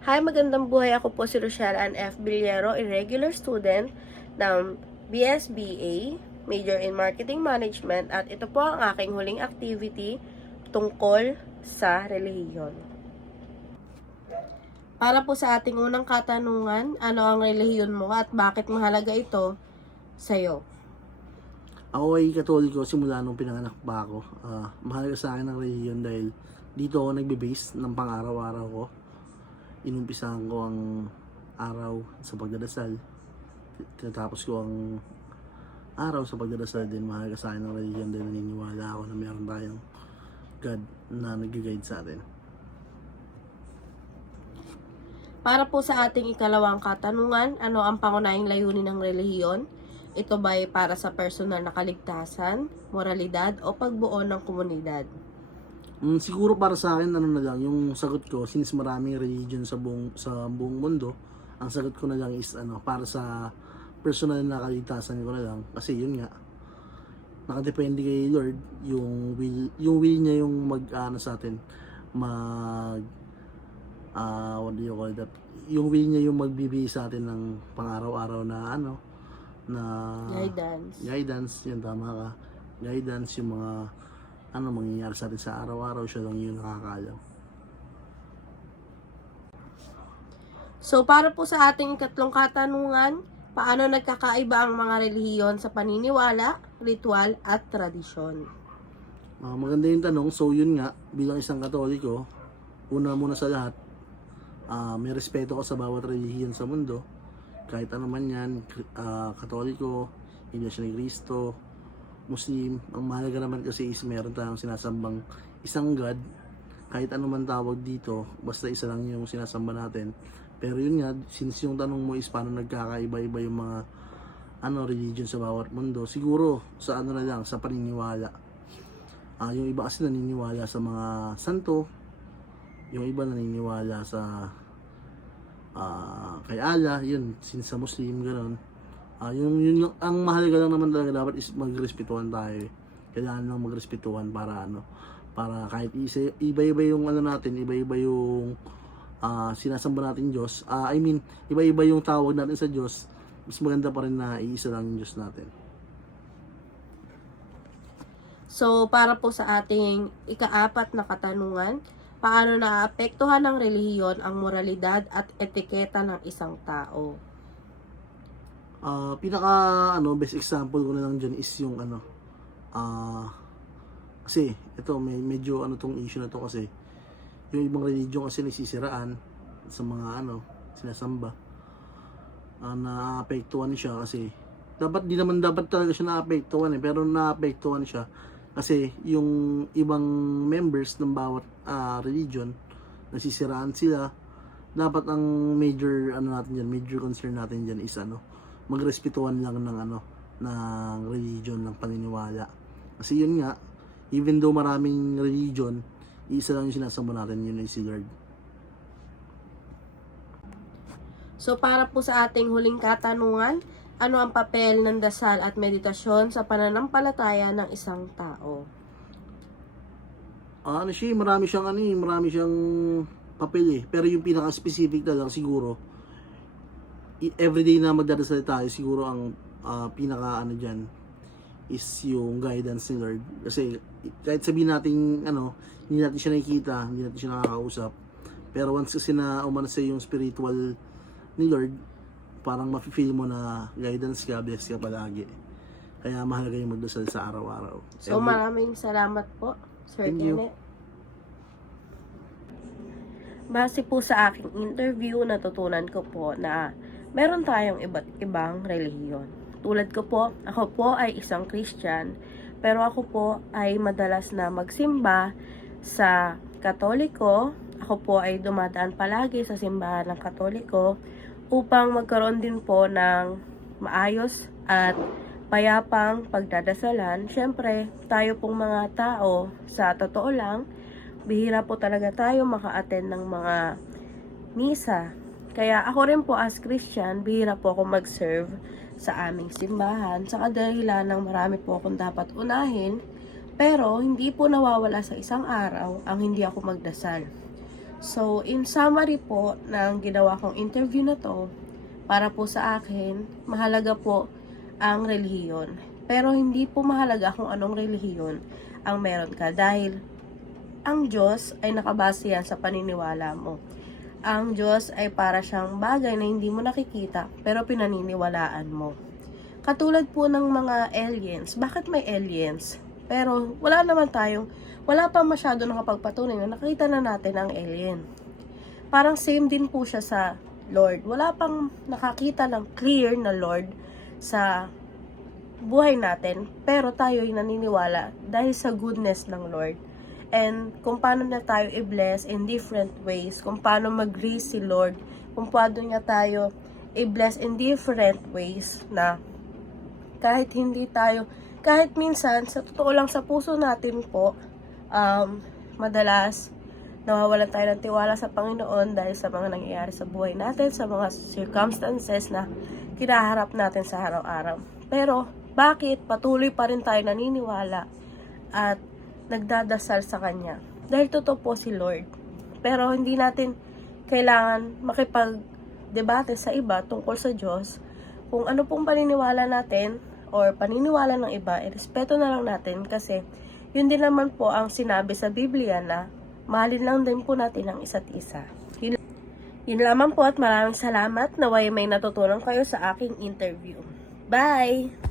Hi, magandang buhay. Ako po si Rochelle Ann F. Villero, irregular student ng BSBA, major in Marketing Management, at ito po ang aking huling activity tungkol sa relihiyon. Para po sa ating unang katanungan, ano ang relihiyon mo at bakit mahalaga ito sa'yo? Ako ay Katoliko simula nung pinanganak pa ako. Mahalaga sa akin ang relihiyon dahil dito ako nagbe-base ng pang-araw-araw ko. Inumpisahan ko ang araw sa pagdadasal. Tinatapos ko ang araw sa pagdadasal din. Mahalaga sa akin ang relihiyon dahil naniniwala ako na meron tayong God na nag-guide sa atin. Para po sa ating ikalawang katanungan, ano ang pangunahing layunin ng relihiyon? Ito ba ay para sa personal na kaligtasan, moralidad o pagbuo ng komunidad? Siguro para sa akin, ano na lang, yung sagot ko, since maraming religion sa buong mundo, ang sagot ko na lang is para sa personal na kaligtasan ko na lang. Kasi yun nga, nakadepende kay Lord, yung will niya yung sa atin, what do you call that? Yung will niya yung magbibigay sa atin ng pang-araw-araw na na guidance, yun tama ka. Guidance, yung mga mangyayari sa atin sa araw-araw, siya lang yung nakakaalam. So, para po sa ating ikatlong katanungan, paano nagkakaiba ang mga relihiyon sa paniniwala, ritual, at tradisyon? Maganda yung tanong. So yun nga, bilang isang Katoliko, una muna sa lahat, may respeto ko sa bawat relihiyon sa mundo. Kahit ano man yan, Katoliko, Iglesia ni Cristo, Muslim. Ang mahalaga naman kasi is meron tayong sinasambang isang God. Kahit ano man tawag dito, basta isa lang yung sinasamba natin. Pero yun nga, since yung tanong mo is paano nagkakaiba-iba yung mga religion sa bawat mundo, siguro sa na lang, sa paniniwala. Yung iba kasi naniniwala sa mga santo, yung iba naniniwala sa kay Allah, yun, since sa Muslim, gano'n. Yun ang mahalaga lang naman talaga dapat is magrespetuhan tayo. Kailangan lang magrespetuhan para para kahit iba-iba yung natin, iba-iba yung sinasamba natin Diyos. Iba-iba yung tawag natin sa Diyos, mas maganda pa rin na iisa lang yung Diyos natin. So, para po sa ating ikaapat na katanungan, paano naaapektuhan ng relihiyon ang moralidad at etiketa ng isang tao? Best example ko na lang dyan is yung kasi ito medyo tong issue na to, kasi yung ibang religion kasi nasisiraan sa mga sinasamba. Naapektuhan siya kasi di naman dapat talaga siya naapektuhan pero naapektuhan siya kasi yung ibang members ng bawat religion nasisiraan sila. Dapat ang major major concern natin diyan is magrespetuhan lang ng religion, ng paniniwala. Kasi yun nga, even though maraming religion, isa lang yung sinasamba natin, yun ay si Lord. So, para po sa ating huling katanungan, ano ang papel ng dasal at meditasyon sa pananampalataya ng isang tao? Marami siyang papel Pero yung pinaka-specific na lang siguro, everyday na magdadasal tayo, siguro ang pinaka dyan is yung guidance ni Lord. Kasi kahit sabihin natin hindi natin siya nakikita, hindi natin siya nakakausap, pero once kasi na sa yung spiritual ni Lord, parang mafe-feel mo na guidance ka, bless ka palagi. Kaya mahalaga yung magdasal sa araw-araw. So, maraming salamat po, Sir Kenneth. Base po sa aking interview, natutunan ko po na meron tayong iba't ibang relihiyon. Tulad ko po, ako po ay isang Christian, pero ako po ay madalas na magsimba sa Katoliko. Ako po ay dumadaan palagi sa simbahan ng Katoliko upang magkaroon din po ng maayos at payapang pagdadasalan. Siyempre, tayo pong mga tao, sa totoo lang, bihira po talaga tayo maka-attend ng mga misa. Kaya ako rin po as Christian, bihira po ako mag-serve sa aming simbahan sa kadahilan ng marami po akong dapat unahin, pero hindi po nawawala sa isang araw ang hindi ako magdasal. So, in summary po ng ginawa kong interview na to, para po sa akin, mahalaga po ang relihiyon. Pero hindi po mahalaga kung anong relihiyon ang meron ka dahil ang Diyos ay nakabase yan sa paniniwala mo. Ang Diyos ay para siyang bagay na hindi mo nakikita pero pinaniniwalaan mo. Katulad po ng mga aliens. Bakit may aliens? Pero wala pa masyado nakapagpatunay na nakita na natin ang alien. Parang same din po siya sa Lord. Wala pang nakakita ng clear na Lord sa buhay natin, pero tayo ay naniniwala dahil sa goodness ng Lord. And kung paano na tayo i-bless in different ways, kung paano mag-grace si Lord, kung paano niya tayo i-bless in different ways na kahit minsan, sa totoo lang sa puso natin po, madalas, nawawalan tayo ng tiwala sa Panginoon dahil sa mga nangyayari sa buhay natin, sa mga circumstances na kinaharap natin sa araw-araw. Pero, bakit patuloy pa rin tayo naniniwala at nagdadasal sa Kanya? Dahil totoo po si Lord. Pero, hindi natin kailangan makipag-debate sa iba tungkol sa Diyos. Kung ano pong paniniwala natin or paniniwala ng iba, irespeto na lang natin kasi yun din naman po ang sinabi sa Biblia na mahalin lang din po natin ang isa't isa. Yun lamang po at maraming salamat. Naway may natutunan kayo sa aking interview. Bye!